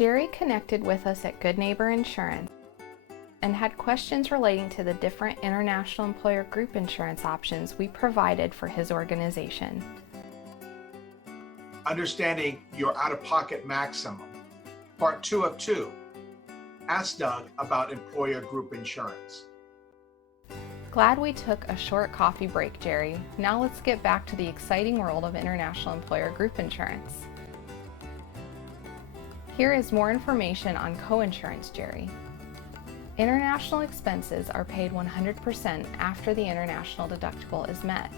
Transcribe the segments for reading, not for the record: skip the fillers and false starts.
Jerry connected with us at Good Neighbor Insurance and had questions relating to the different international employer group insurance options we provided for his organization. Understanding your out-of-pocket maximum. Part 2 of 2. Ask Doug about employer group insurance. Glad we took a short coffee break, Jerry. Now let's get back to the exciting world of international employer group insurance. Here is more information on coinsurance, Jerry. International expenses are paid 100% after the international deductible is met.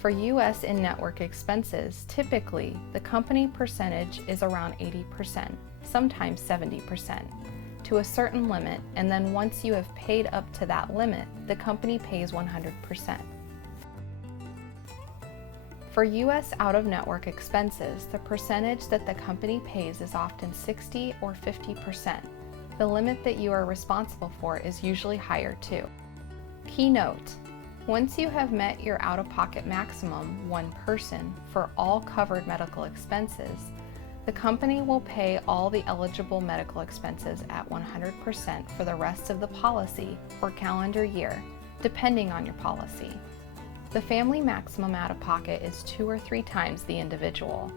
For U.S. in-network expenses, typically the company percentage is around 80%, sometimes 70%, to a certain limit, and then once you have paid up to that limit, the company pays 100%. For U.S. out-of-network expenses, the percentage that the company pays is often 60 or 50%. The limit that you are responsible for is usually higher too. Key note: once you have met your out-of-pocket maximum, one person, for all covered medical expenses, the company will pay all the eligible medical expenses at 100% for the rest of the policy or calendar year, depending on your policy. The family maximum out-of-pocket is 2 or 3 times the individual.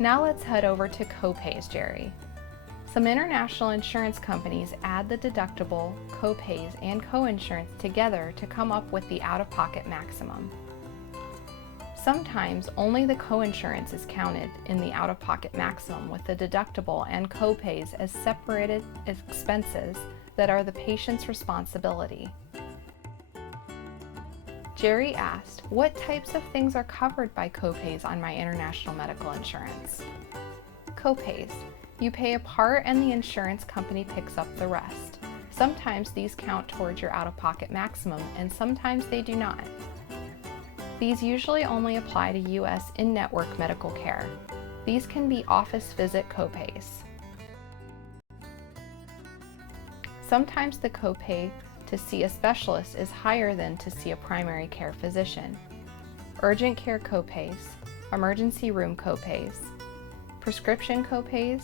Now let's head over to copays, Jerry. Some international insurance companies add the deductible, copays, and coinsurance together to come up with the out-of-pocket maximum. Sometimes only the coinsurance is counted in the out-of-pocket maximum, with the deductible and copays as separated expenses that are the patient's responsibility. Jerry asked, what types of things are covered by copays on my international medical insurance? Copays. You pay a part and the insurance company picks up the rest. Sometimes these count towards your out-of-pocket maximum, and sometimes they do not. These usually only apply to U.S. in-network medical care. These can be office visit copays. Sometimes the copay to see a specialist is higher than to see a primary care physician. Urgent care copays, emergency room copays, prescription copays.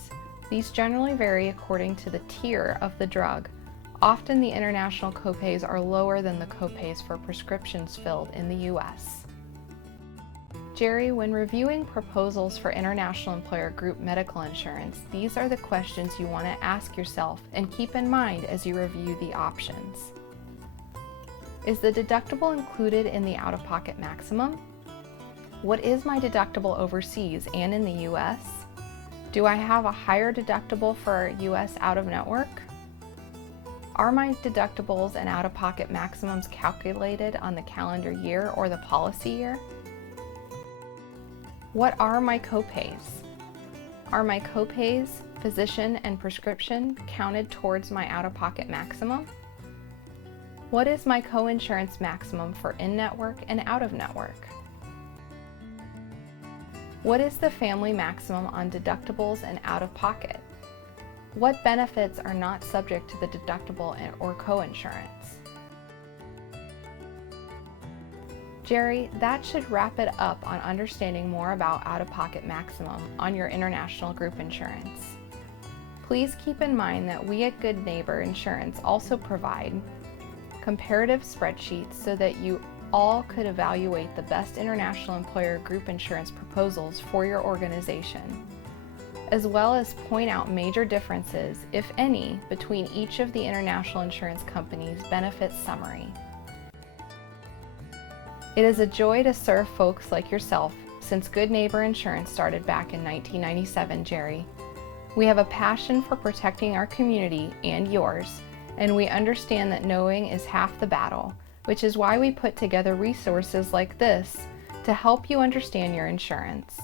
These generally vary according to the tier of the drug. Often the international copays are lower than the copays for prescriptions filled in the U.S. Jerry, when reviewing proposals for international employer group medical insurance, these are the questions you want to ask yourself and keep in mind as you review the options. Is the deductible included in the out-of-pocket maximum? What is my deductible overseas and in the U.S.? Do I have a higher deductible for U.S. out-of-network? Are my deductibles and out-of-pocket maximums calculated on the calendar year or the policy year? What are my copays? Are my copays, physician and prescription, counted towards my out-of-pocket maximum? What is my coinsurance maximum for in-network and out-of-network? What is the family maximum on deductibles and out-of-pocket? What benefits are not subject to the deductible or coinsurance? Jerry, that should wrap it up on understanding more about out-of-pocket maximum on your international group insurance. Please keep in mind that we at Good Neighbor Insurance also provide comparative spreadsheets so that you all could evaluate the best international employer group insurance proposals for your organization, as well as point out major differences, if any, between each of the international insurance companies' benefits summary. It is a joy to serve folks like yourself since Good Neighbor Insurance started back in 1997, Jerry. We have a passion for protecting our community and yours, and we understand that knowing is half the battle, which is why we put together resources like this to help you understand your insurance.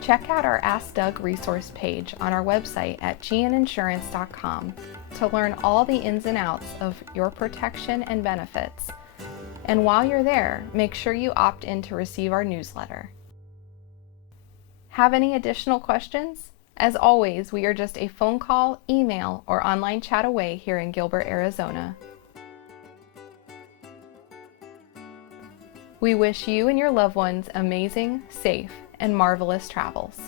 Check out our Ask Doug resource page on our website at gninsurance.com to learn all the ins and outs of your protection and benefits. And while you're there, make sure you opt in to receive our newsletter. Have any additional questions? As always, we are just a phone call, email, or online chat away here in Gilbert, Arizona. We wish you and your loved ones amazing, safe, and marvelous travels.